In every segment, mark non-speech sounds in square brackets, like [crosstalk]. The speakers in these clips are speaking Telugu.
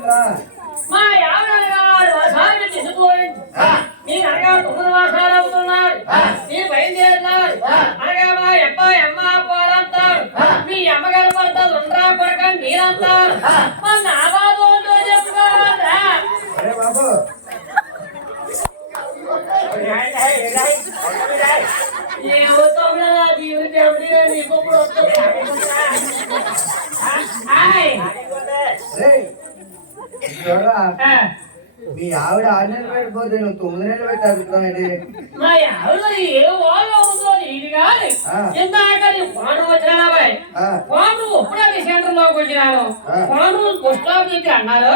మా మీ ఆవిడ ఆరు నెలలు పెట్టిపోతే నువ్వు తొమ్మిది నెలలు పెట్టారు ఏంటి మా ఆవిడ ఏ వాళ్ళు ఉందో ఇది కాదు. ఇందాక నీ ఫోన్ వచ్చినా బాయ్. ఫోన్ ఇప్పుడే మీ సెంటర్లోకి వచ్చినాను. ఫోన్ పోస్ట్ ఆఫీస్ అన్నారు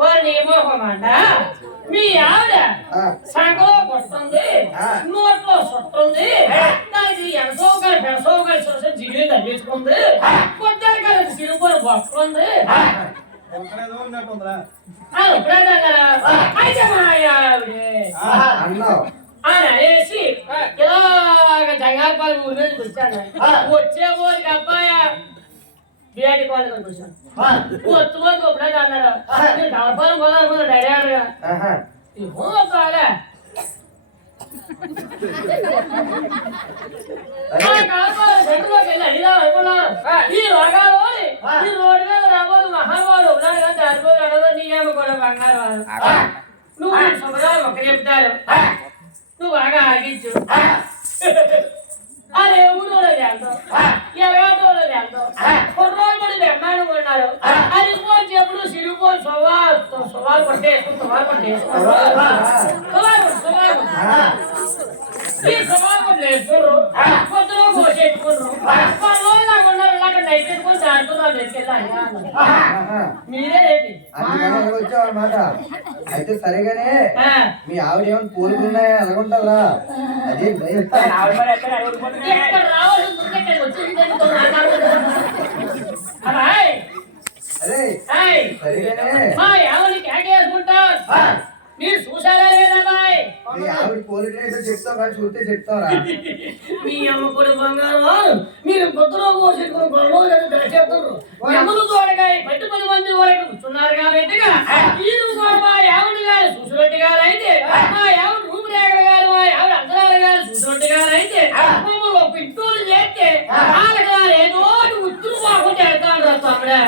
వాళ్ళు ఏమోకమంట మీ ఆవిడ సంఖలో కొట్టుంది ఆ. నోట్లో సుట్టుంది దానికి ఎంతో కలిసి పెసో కలిసి వస్తే జిగిరి తగ్గించుకుంది కొట్టారు కలిసి సిరుపుని బొక్కుంది అనేసి ఇలాగ జంగాలపాలి ఊరి మీద కూర్చాను వచ్చే ఊరికి అబ్బాయ బియాటి కాలేజ్ కూర్చాను వచ్చి ఊరికి ఒకటే అన్నారు నేను జంగాలపాలెం పోదాం డైరెక్ట్గా కాలే ఈ రోగాలు ఈ బంగారు నువ్వు నీ ఒక చెప్తారు నువ్వు బాగా ఆగించు అదే ఊళ్ళో వెళ్తావు ఎలాంటి వెళ్తావు కొన్ని రోజులు కూడా బ్రహ్మాండం ఉన్నారు అది ఫోన్ చెప్పుడు సిరిపోయి సువాలు సువాలు కొట్టేసుకుని సువాలు కొట్టేసుకున్నారు సువాలు సువాలు దాటుకున్నారు ఎత్తుకెళ్ళాలి ఆహా. మీరే ఏంటి అందుకని వచ్చావు అనమాట అయితే సరేగానే ఆ, మీ ఆవిడ ఏమైనా పోలుకున్నాయా ఎలాగుంటారా అదే హాయ్ సరేగానే. మీరు చూసారా లేదా బాయ్? మీ ఆవిడ పోలికలేదో చెప్తావు కానీ చూస్తే చెప్తావరా [laughs] మీ అమ్మ కూడా బంగారం మీరు కొత్తలో కోసేసుకుని గొడవ చెప్తారు ఎమ్మలు తోడగా పది పది మంది వరకు కూర్చున్నారు కాబట్టిగా మీరు కూడా మా యావుడి గారు చూసినట్టు గారు అయితే మా యావుడు రూపు రేఖలు గారు మా యావుడు అంతరాలు గారు చూసినట్టు గారు అయితే మమ్మల్ని ఒక చేస్తే వాళ్ళకి వారు ఏదో ఉత్తులు తమ్ముడే